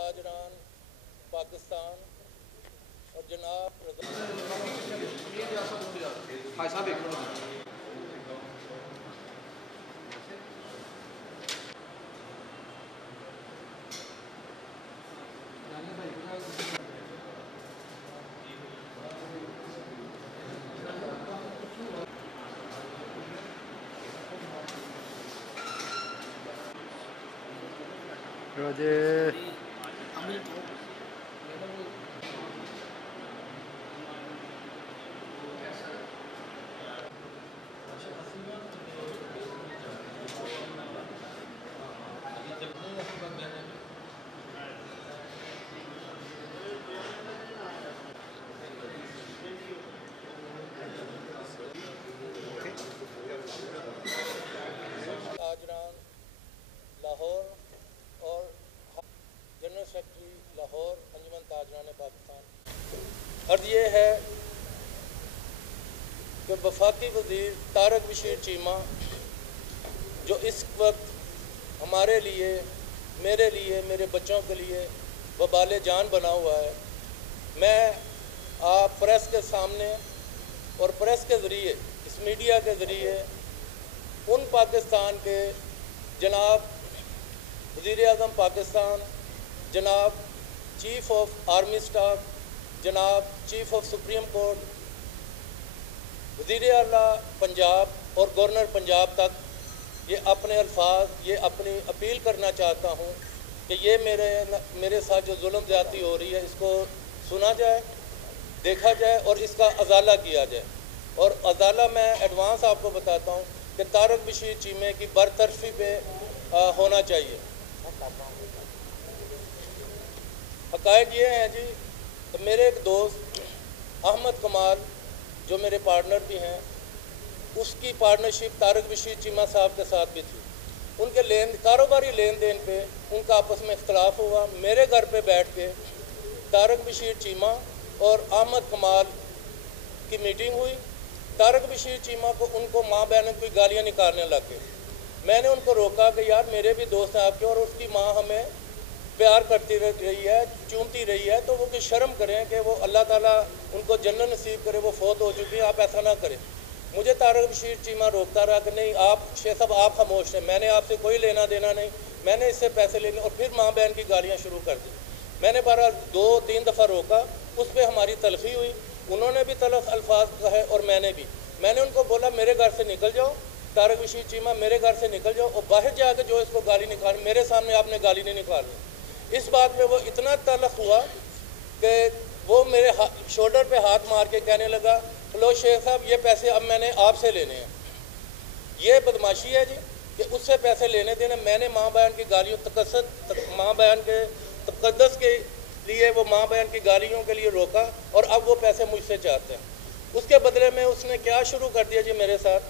ताजरान पाकिस्तान और जनाब Roger. ताजरान लाहौर और जनरल सेक्रेटरी लाहौर अंजुमन ताजरान पाकिस्तान। अर्ज़ ये है कि वफाकी वज़ीर तारक बशीर चीमा जो इस वक्त हमारे लिए, मेरे लिए, मेरे बच्चों के लिए वबाल जान बना हुआ है, मैं आप प्रेस के सामने और प्रेस के ज़रिए, इस मीडिया के ज़रिए उन पाकिस्तान के जनाब वज़ीर आज़म पाकिस्तान, जनाब चीफ़ ऑफ आर्मी स्टाफ, जनाब चीफ़ ऑफ सुप्रीम कोर्ट, वज़ीर आला पंजाब और गवर्नर पंजाब तक ये अपने अल्फाज, ये अपनी अपील करना चाहता हूँ कि ये मेरे साथ जो जुल्म ज़्यादती हो रही है इसको सुना जाए, देखा जाए और इसका अज़ाला किया जाए। और अज़ाला मैं एडवांस आपको बताता हूँ कि तारक बशीर चीमे की बरतरफी पे होना चाहिए। हक़ाइक़ ये हैं जी, तो मेरे एक दोस्त अहमद कमाल जो मेरे पार्टनर भी हैं, उसकी पार्टनरशिप तारक बशीर चीमा साहब के साथ भी थी। उनके कारोबारी लेन देन पे उनका आपस में इख्तलाफ हुआ। मेरे घर पे बैठ के तारक बशीर चीमा और अहमद कमाल की मीटिंग हुई। तारक बशीर चीमा को उनको माँ बहन कोई गालियाँ निकालने लग गए। मैंने उनको रोका कि यार मेरे भी दोस्त हैं आपके और उसकी माँ हमें प्यार करती रही है, चूमती रही है, तो वो कि शर्म करें कि वो अल्लाह ताला उनको जन्नत नसीब करे, वो फौत हो चुकी है, आप ऐसा ना करें। मुझे तारक बशीर चीमा रोकता रहा कि नहीं आप शेख साहब आप खामोश हैं, मैंने आपसे कोई लेना देना नहीं, मैंने इससे पैसे लेने, और फिर माँ बहन की गालियाँ शुरू कर दी। मैंने बहरहाल 2-3 दफ़ा रोका, उस पर हमारी तलखी हुई, उन्होंने भी तलख अल्फाज कहे और मैंने भी। मैंने उनको बोला मेरे घर से निकल जाओ, तारक बशीर चीमा मेरे घर से निकल जाओ, और बाहर जाकर जो इसको गाली निकाल, मेरे सामने आपने गाली नहीं निकाली। इस बात पे वो इतना तलख हुआ कि वो मेरे शोल्डर पे हाथ मार के कहने लगा लो शेख साहब ये पैसे अब मैंने आपसे लेने हैं। ये बदमाशी है जी कि उससे पैसे लेने देने। मैंने माँ बहन की गालियों माँ बहन के तकद्दस के लिए, वो माँ बहन की गालियों के लिए रोका, और अब वो पैसे मुझसे चाहते हैं। उसके बदले में उसने क्या शुरू कर दिया जी मेरे साथ,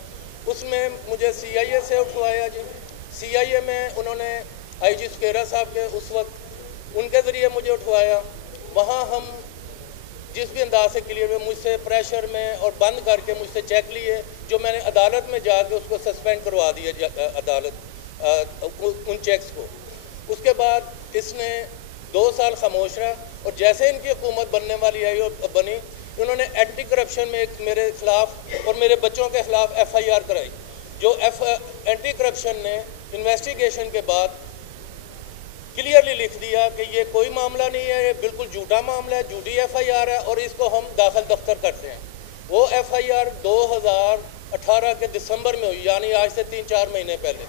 उसमें मुझे CIA से उठवाया जी। CIA में उन्होंने IG सुकेरा साहब के उस वक्त उनके ज़रिए मुझे उठवाया। वहाँ हम जिस भी अंदाज से क्लियर हुए, मुझसे प्रेशर में और बंद करके मुझसे चेक लिए, जो मैंने अदालत में जाके उसको सस्पेंड करवा दिया अदालत उन चेक्स को। उसके बाद इसने 2 साल खामोश रहा, और जैसे इनकी हुकूमत बनने वाली आई और बनी, इन्होंने एंटी करप्शन में एक मेरे खिलाफ और मेरे बच्चों के खिलाफ FIR कराई। जो एंटी करप्शन ने इन्वेस्टिगेशन के बाद क्लियरली लिख दिया कि ये कोई मामला नहीं है, ये बिल्कुल झूठा मामला है, झूठी FIR है, और इसको हम दाखिल दफ्तर करते हैं। वो FIR 2018 के दिसंबर में हुई, यानी आज से 3-4 महीने पहले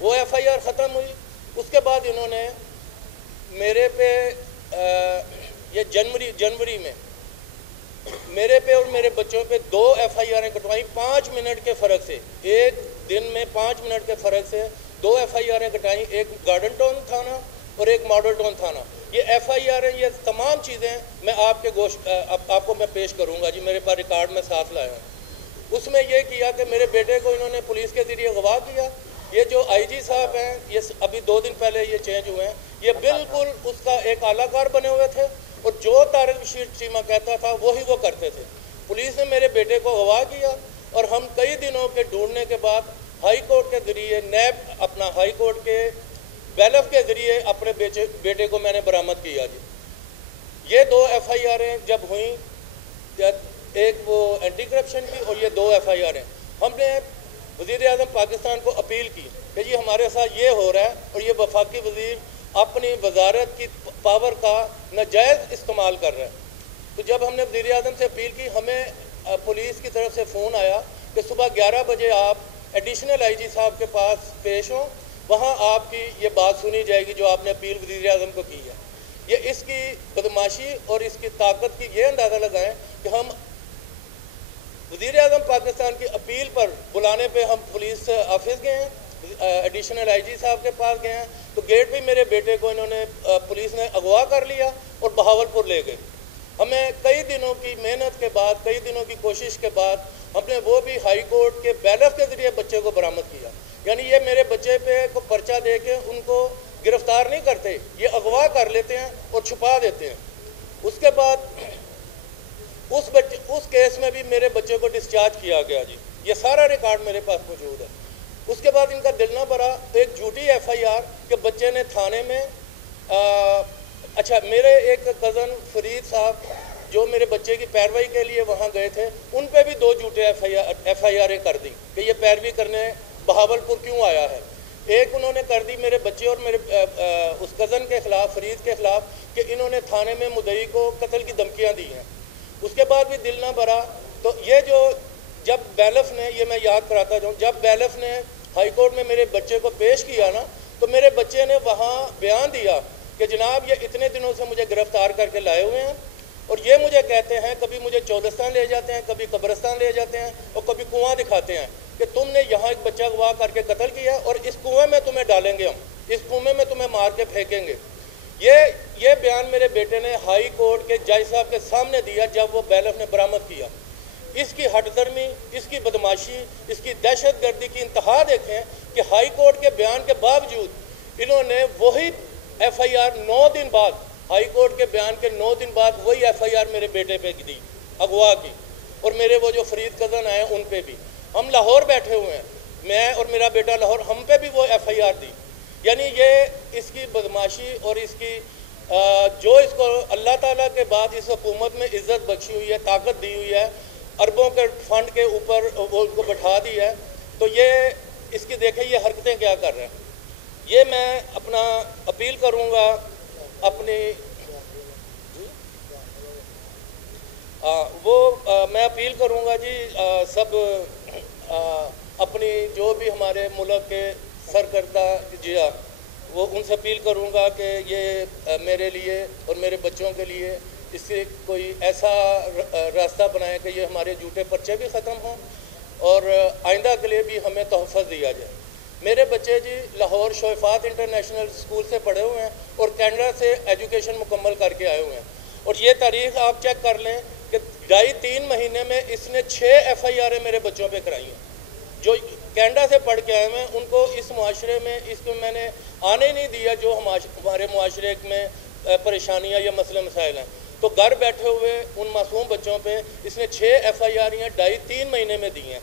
वो FIR ख़त्म हुई। उसके बाद इन्होंने मेरे पे ये जनवरी में मेरे पे और मेरे बच्चों पे 2 FIR कटवाई 5 मिनट के फ़र्क से। एक दिन में 5 मिनट के फ़र्क से 2 FIR कटाई, एक गार्डन टाउन थाना और एक मॉडल टाउन थाना। ये FIR है, ये तमाम चीज़ें मैं आपको मैं पेश करूँगा जी, मेरे पास रिकॉर्ड में साथ लाया हूँ। उसमें यह किया कि मेरे बेटे को इन्होंने पुलिस के ज़रिए अगवा किया। ये जो IG साहब हैं, ये अभी 2 दिन पहले ये चेंज हुए हैं, ये बिल्कुल उसका एक आलाकार बने हुए थे, और जो तारक बशीर चीमा कहता था वही वो करते थे। पुलिस ने मेरे बेटे को अगवा किया, और हम कई दिनों के ढूंढने के बाद हाई कोर्ट के ज़रिए, नैब अपना हाई कोर्ट के बैलफ के ज़रिए अपने بیٹے کو میں نے برآمد کیا جی۔ یہ 2 FIR جب ہوئیں، ایک وہ اینٹی کرپشن کی اور یہ 2 FIR، ہم نے وزیر اعظم پاکستان کو اپیل کی کہ جی ہمارے ساتھ یہ ہو رہا ہے اور یہ وفاقی وزیر اپنی وزارت کی پاور کا ناجائز استعمال کر رہا ہے۔ تو جب ہم نے وزیر اعظم سے اپیل کی، ہمیں پولیس کی طرف سے فون آیا کہ صبح 11 بجے آپ ایڈیشنل IG صاحب کے پاس پیش ہوں، وہاں آپ کی یہ بات سنی جائے گی جو آپ نے اپیل وزیر اعظم کو کی ہے۔ یہ اس کی بدماشی اور اس کی طاقت کی یہ اندازہ لگائیں کہ ہم وزیر اعظم پاکستان کی اپیل پر بلانے پہ ہم پولیس آفس گئے ہیں، ایڈیشنل IG صاحب کے پاس گئے ہیں، تو گیٹ پہ میرے بیٹے کو انہوں نے پولیس نے اغوا کر لیا اور بہاولپور لے گئے۔ ہمیں کئی دنوں کی محنت کے بعد، کئی دنوں کی کوشش کے بعد ہم نے وہ بھی ہائی کورٹ کے بیلف کے ذریعے بچے کو برآمد کیا۔ یعنی یہ میرے بچے پہ کو پرچہ دے کے ان کو گرفتار نہیں کرتے، یہ اغوا کر لیتے ہیں اور چھپا دیتے ہیں۔ اس کے بعد اس کیس میں بھی میرے بچے کو ڈسچارج کیا گیا جی، یہ سارا ریکارڈ میرے پاس موجود ہے۔ اس کے بعد ان کا دل نہ بھرا، ایک جھوٹی FIR کہ بچے نے تھانے میں اچھا میرے ایک کزن فرید صاحب جو میرے بچے کی پیروائی کے لیے وہاں گئے تھے، ان پہ بھی 2 جھوٹے FIR کر دی کہ یہ پیروی کرنے بہاولپور کیوں آیا ہے۔ ایک انہوں نے کر دی میرے بچے اور میرے اس کزن کے خلاف، فرید کے خلاف، کہ انہوں نے تھانے میں مدعی کو قتل کی دھمکیاں دی ہیں۔ اس کے بعد بھی دل نہ بھرا، تو یہ جو جب بیلف نے، یہ میں یاد کراتا جاؤں، جب بیلف نے ہائی کورٹ میں میرے بچے کو پیش کیا نا، تو میرے بچے نے وہاں بیان دیا کہ جناب یہ اتنے دنوں سے مجھے گرفتار کر کے لائے ہوئے ہیں اور یہ مجھے کہتے ہیں، کبھی مجھے چولستان لے جاتے ہیں، کبھی قبرستان لے جاتے ہیں اور کبھی کنواں دکھاتے ہیں کہ تم نے یہاں ایک بچہ اغوا کر کے قتل کیا اور اس کنویں میں تمہیں ڈالیں گے، ہم اس کنویں میں تمہیں مار کے پھینکیں گے۔ یہ بیان میرے بیٹے نے ہائی کورٹ کے جج صاحب کے سامنے دیا جب وہ بیلف نے برآمد کیا۔ اس کی ہٹ درمی، اس کی بدماشی، اس کی دہشت گردی کی انتہا دیکھیں کہ ہائی کورٹ کے بیان کے باوجود انہوں نے وہی FIR 9 دن بعد، ہائی کورٹ کے بیان کے 9 دن بعد وہی FIR میرے بیٹے پہ دی، اغوا کی، اور میرے وہ جو فرید کزن آئے ان پہ بھی۔ ہم لاہور بیٹھے ہوئے ہیں، میں اور میرا بیٹا لاہور، ہم پہ بھی وہ FIR دی۔ یعنی یہ اس کی بدماشی اور اس کی جو اس کو اللہ تعالیٰ کے بعد اس حکومت میں عزت بخشی ہوئی ہے، طاقت دی ہوئی ہے، اربوں کے فنڈ کے اوپر وہ ان کو بٹھا دی ہے، تو یہ اس کی دیکھیں یہ حرکتیں کیا کر رہے ہیں۔ یہ میں اپنا اپیل کروں گا اپنی میں اپیل کروں گا جی سب اپنی جو بھی ہمارے ملک کے سرکردہ جیا، وہ ان سے اپیل کروں گا کہ یہ میرے لیے اور میرے بچوں کے لیے اس سے کوئی ایسا راستہ بنائیں کہ یہ ہمارے جھوٹے پرچے بھی ختم ہوں اور آئندہ کے لیے بھی ہمیں تحفظ دیا جائے۔ میرے بچے جی لاہور شویفات انٹرنیشنل اسکول سے پڑھے ہوئے ہیں اور کینیڈا سے ایجوکیشن مکمل کر کے آئے ہوئے ہیں، اور یہ تاریخ آپ چیک کر لیں کہ 2.5-3 مہینے میں اس نے 6 FIR میرے بچوں پہ کرائی ہیں جو کینیڈا سے پڑھ کے آئے ہوئے ہیں۔ ان کو اس معاشرے میں اس کو میں نے آنے نہیں دیا جو ہمارے معاشرے میں پریشانیاں یا مسئلے مسائل ہیں، تو گھر بیٹھے ہوئے ان معصوم بچوں پہ اس نے 6 FIR 2.5-3 مہینے میں دی ہیں۔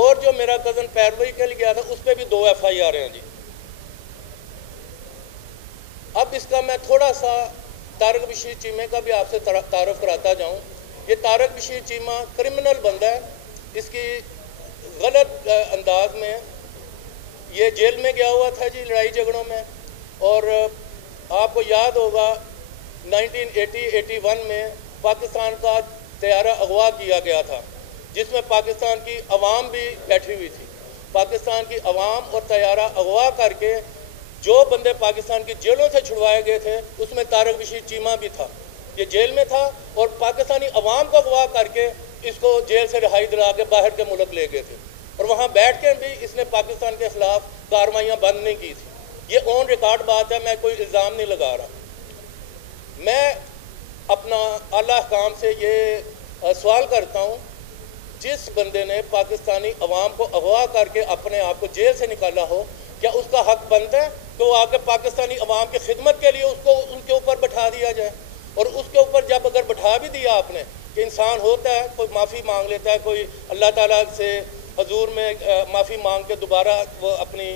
اور جو میرا کزن پیروی کے لیے گیا تھا اس پہ بھی 2 FIR ہیں جی۔ اب اس کا میں تھوڑا سا طارق بشیر چیمے کا بھی آپ سے تعارف کراتا جاؤں۔ یہ طارق بشیر چیمہ کرمنل بندہ ہے، اس کی غلط انداز میں یہ جیل میں گیا ہوا تھا جی لڑائی جھگڑوں میں، اور آپ کو یاد ہوگا 1980-81 میں پاکستان کا طیارہ اغوا کیا گیا تھا جس میں پاکستان کی عوام بھی بیٹھی ہوئی تھی۔ پاکستان کی عوام اور طیارہ اغوا کر کے جو بندے پاکستان کی جیلوں سے چھڑوائے گئے تھے اس میں طارق بشیر چیمہ بھی تھا۔ یہ جیل میں تھا اور پاکستانی عوام کو اغوا کر کے اس کو جیل سے رہائی دلا کے باہر کے ملک لے گئے تھے، اور وہاں بیٹھ کے بھی اس نے پاکستان کے خلاف کارروائیاں بند نہیں کی تھی۔ یہ آن ریکارڈ بات ہے، میں کوئی الزام نہیں لگا رہا۔ میں اپنا اعلیٰ حکام سے یہ سوال کرتا ہوں، جس بندے نے پاکستانی عوام کو اغوا کر کے اپنے آپ کو جیل سے نکالا ہو، کیا اس کا حق بنتا ہے کہ وہ آ کے پاکستانی عوام کی خدمت کے لیے اس کو ان کے اوپر بٹھا دیا جائے؟ اور اس کے اوپر جب اگر بٹھا بھی دیا آپ نے کہ انسان ہوتا ہے، کوئی معافی مانگ لیتا ہے، کوئی اللہ تعالیٰ سے حضور میں معافی مانگ کے دوبارہ وہ اپنی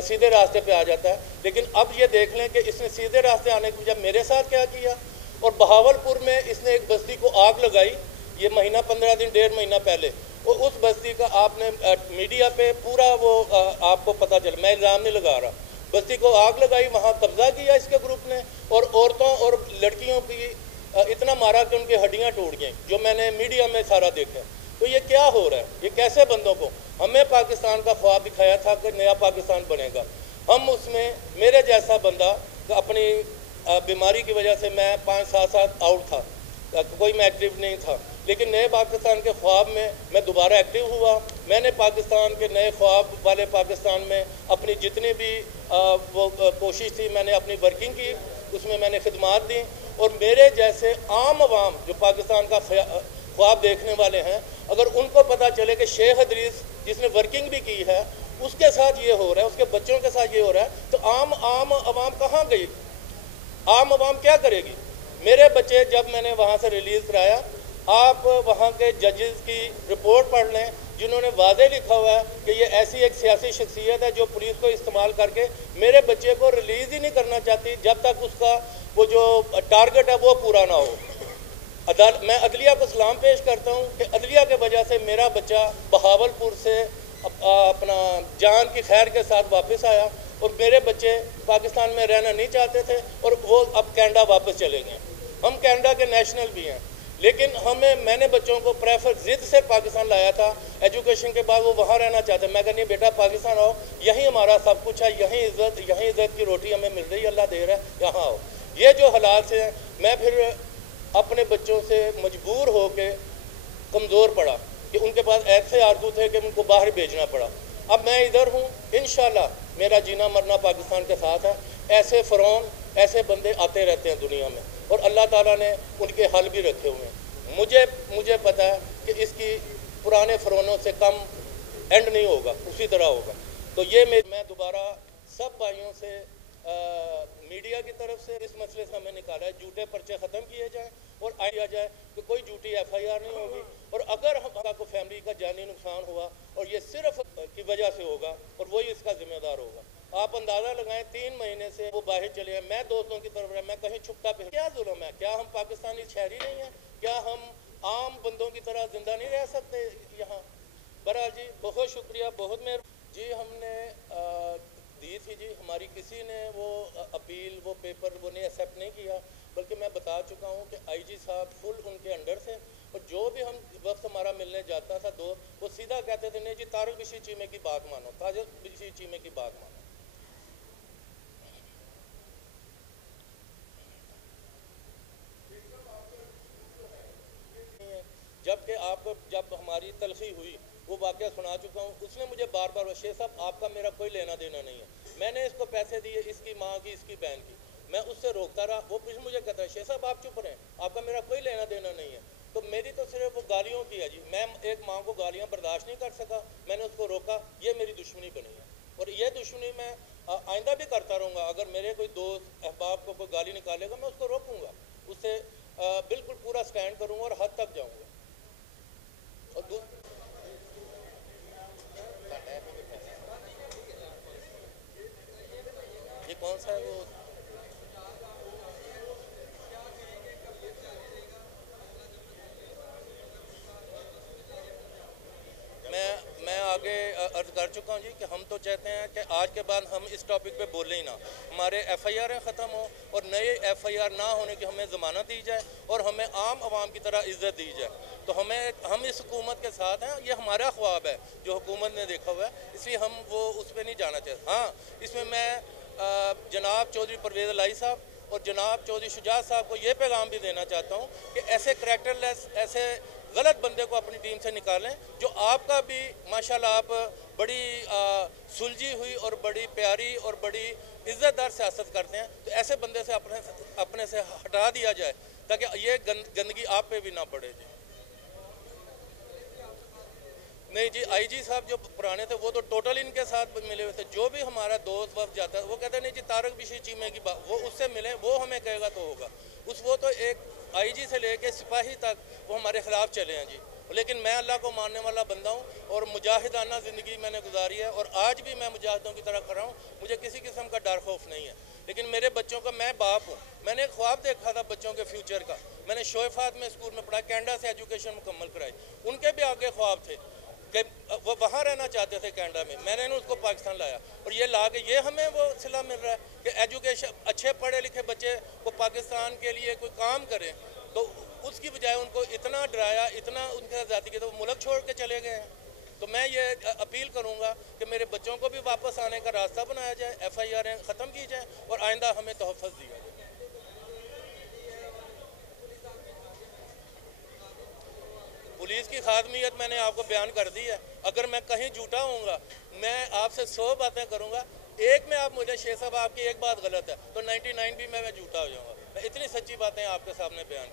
सीधे रास्ते पे आ जाता है। लेकिन अब ये देख लें कि इसने सीधे रास्ते आने की बजाय मेरे साथ क्या किया। और बहावलपुर में इसने एक बस्ती को आग लगाई, ये महीना 15 दिन 1.5 महीना पहले, और उस बस्ती का आपने मीडिया पे पूरा वो आपको पता चल, मैं इल्ज़ाम नहीं लगा रहा, बस्ती को आग लगाई, वहाँ कब्जा किया इसके ग्रुप ने, और औरतों और लड़कियों की इतना मारा कि उनकी हड्डियाँ टूट गई, जो मैंने मीडिया में सारा देखा। तो ये क्या हो रहा है, ये कैसे बंदों को, हमें पाकिस्तान का ख्वाब दिखाया था कि नया पाकिस्तान बनेगा, हम उसमें, मेरे जैसा बंदा अपनी बीमारी की वजह से मैं 5-7 साल आउट था, कोई मैं एक्टिव नहीं था, लेकिन नए पाकिस्तान के ख्वाब में मैं दोबारा एक्टिव हुआ। मैंने पाकिस्तान के नए ख्वाब वाले पाकिस्तान में अपनी जितनी भी वो कोशिश थी, मैंने अपनी वर्किंग की, उसमें मैंने खिदमात दी। और मेरे जैसे आम आवाम जो पाकिस्तान का ख्वाब देखने वाले हैं, अगर उनको पता चले कि शेख इदरीस जिसने वर्किंग भी की है उसके साथ ये हो रहा है, उसके बच्चों के साथ ये हो रहा है, तो आम आवाम कहाँ गई, आम आवाम क्या करेगी। मेरे बच्चे जब मैंने वहाँ से रिलीज़ कराया, आप वहाँ के जजेस की रिपोर्ट पढ़ लें, जिन्होंने वादे लिखा हुआ है कि ये ऐसी एक सियासी शख्सियत है जो पुलिस को इस्तेमाल करके मेरे बच्चे को रिलीज़ ही नहीं करना चाहती जब तक उसका वो जो टारगेट है वो पूरा ना हो। मैं अदलिया को सलाम पेश करता हूँ कि अदलिया के वजह से मेरा बच्चा बहावलपुर से अपना जान की खैर के साथ वापस आया, और मेरे बच्चे पाकिस्तान में रहना नहीं चाहते थे और वो अब कनाडा वापस चले गए। हम कनाडा के नेशनल भी हैं, लेकिन मैंने बच्चों को प्रेफर ज़िद से पाकिस्तान लाया था। एजुकेशन के बाद वो वहाँ रहना चाहते, मैं कहनी बेटा पाकिस्तान आओ, यहीं हमारा सब कुछ है, यहीं इज़्ज़त की रोटी हमें मिल रही है, अल्लाह दे रहा है, यहाँ आओ। ये जो हालात से हैं, मैं फिर अपने बच्चों से मजबूर हो के कमज़ोर पड़ा कि उनके पास ऐसे आरज़ू थे कि उनको बाहर भेजना पड़ा। अब मैं इधर हूँ, इंशाल्लाह मेरा जीना मरना पाकिस्तान के साथ है। ऐसे फ़िरौन, ऐसे बंदे आते रहते हैं दुनिया में, और अल्लाह ताला ने उनके हल भी रखे हुए हैं। मुझे पता है कि इसकी पुराने फ़िरौनों से कम एंड नहीं होगा, उसी तरह होगा। तो ये मैं दोबारा सब भाइयों से मीडिया की तरफ से इस मसले से हमें निकाला है, झूठे पर्चे ख़त्म किए जाएँ और आया जाए कि कोई झूठी FIR नहीं होगी। और अगर हमारा को फैमिली का जानी नुकसान हुआ और ये सिर्फ की वजह से होगा और वही इसका जिम्मेदार होगा। आप अंदाज़ा लगाएं, 3 महीने से वो बाहर चले हैं, मैं दोस्तों की तरफ रहा, मैं कहीं छुपता फिर, क्या जुल्म है, क्या हम पाकिस्तानी शहरी नहीं हैं, क्या हम आम बंदों की तरह ज़िंदा नहीं रह सकते यहाँ। बहरहाल जी बहुत शुक्रिया, बहुत मेहरबानी जी। हमने दी थी जी, हमारी किसी ने वो अपील, वो पेपर वो नहीं एक्सेप्ट नहीं किया, बल्कि मैं बता चुका हूँ कि IG साहब फुल उनके अंडर थे, और जो भी हम वक्त हमारा मिलने जाता था वो सीधा कहते थे नहीं जी तारिक बशीर चीमे की बात मानो, तारिक बशीर चीमे की बात मानो। जब हमारी तलखी हुई, वो वाक़या सुना चुका हूँ, उसने मुझे बार बार, शेख साहब आपका मेरा कोई लेना देना नहीं है, मैंने इसको पैसे दिए, इसकी माँ की, इसकी बहन की, मैं उससे रोकता रहा, वो फिर मुझे कहता है शेख साहब आप चुप रहें, आपका मेरा कोई लेना देना नहीं है। तो मेरी तो सिर्फ गालियों की है जी, मैं एक माँ को गालियाँ बर्दाश्त नहीं कर सका, मैंने उसको रोका, ये मेरी दुश्मनी बनी है, और ये दुश्मनी मैं आइंदा भी करता रहूँगा। अगर मेरे कोई दोस्त अहबाब को कोई गाली निकालेगा, मैं उसको रोकूँगा, उससे बिल्कुल पूरा स्टैंड करूँगा और हद तक जाऊँगा। और ये कौन सा है वो, मैं आगे अर्ज कर चुका हूँ जी कि हम तो चाहते हैं कि आज के बाद हम इस टॉपिक पे बोले ही ना, हमारे FIR ख़त्म हो और नए FIR ना होने की हमें ज़मानत दी जाए और हमें आम आवाम की तरह इज़्ज़त दी जाए। तो हम इस हुकूमत के साथ हैं, ये हमारा ख्वाब है जो हुकूमत ने देखा हुआ है, इसलिए हम वो उस पर नहीं जाना चाहते। हाँ, इसमें मैं जनाब चौधरी परवेज़ इलाही साहब और जनाब चौधरी शुजात साहब को ये पैगाम भी देना चाहता हूँ कि ऐसे करैक्टरलेस, ऐसे गलत बंदे को अपनी टीम से निकालें, जो आपका भी माशाल्लाह आप बड़ी सुलझी हुई और बड़ी प्यारी और बड़ी इज़्ज़तदार सियासत करते हैं, तो ऐसे बंदे से अपने से हटा दिया जाए ताकि ये गंदगी आप पे भी ना पड़े जी। नहीं जी, IG साहब जो पुराने थे वो तो टोटल इनके साथ मिले हुए थे, जो भी हमारा दोस्त वक्त जाता है वो कहते नहीं जी तारिक बशीर चीमे की बात, वो उससे मिले, वो हमें कहेगा तो होगा। वो तो एक IG से लेके सिपाही तक वो हमारे ख़िलाफ़ चले हैं जी, لیکن میں اللہ کو ماننے والا بندہ ہوں اور مجاہدانہ زندگی میں نے گزاری ہے، اور آج بھی میں مجاہدوں کی طرح کھڑا ہوں، مجھے کسی قسم کا ڈر خوف نہیں ہے۔ لیکن میرے بچوں کا، میں باپ ہوں، میں نے ایک خواب دیکھا تھا بچوں کے فیوچر کا، میں نے شوفات میں اسکول میں پڑھا، کینیڈا سے ایجوکیشن مکمل کرائی، ان کے بھی آگے خواب تھے کہ وہ وہاں رہنا چاہتے تھے کینیڈا میں نے اس کو پاکستان لایا، اور یہ لا کے یہ ہمیں وہ صلہ مل رہا ہے کہ ایجوکیشن، اچھے پڑھے لکھے بچے کو پاکستان کے لیے کوئی کام کریں، تو اس کی بجائے ان کو اتنا ڈرایا، اتنا ان کے زیادتی کی، تو وہ ملک چھوڑ کے چلے گئے ہیں۔ تو میں یہ اپیل کروں گا کہ میرے بچوں کو بھی واپس آنے کا راستہ بنایا جائے، FIR ختم کی جائیں، اور آئندہ ہمیں تحفظ دیا جائے۔ پولیس کی خادمیت میں نے آپ کو بیان کر دی ہے، اگر میں کہیں جھوٹا ہوں گا، میں آپ سے 100 باتیں کروں گا، ایک میں آپ مجھے شیخ صاحب آپ کی ایک بات غلط ہے تو 99 بھی میں جھوٹا ہو جاؤں گا۔ میں اتنی سچی باتیں آپ کے سامنے بیان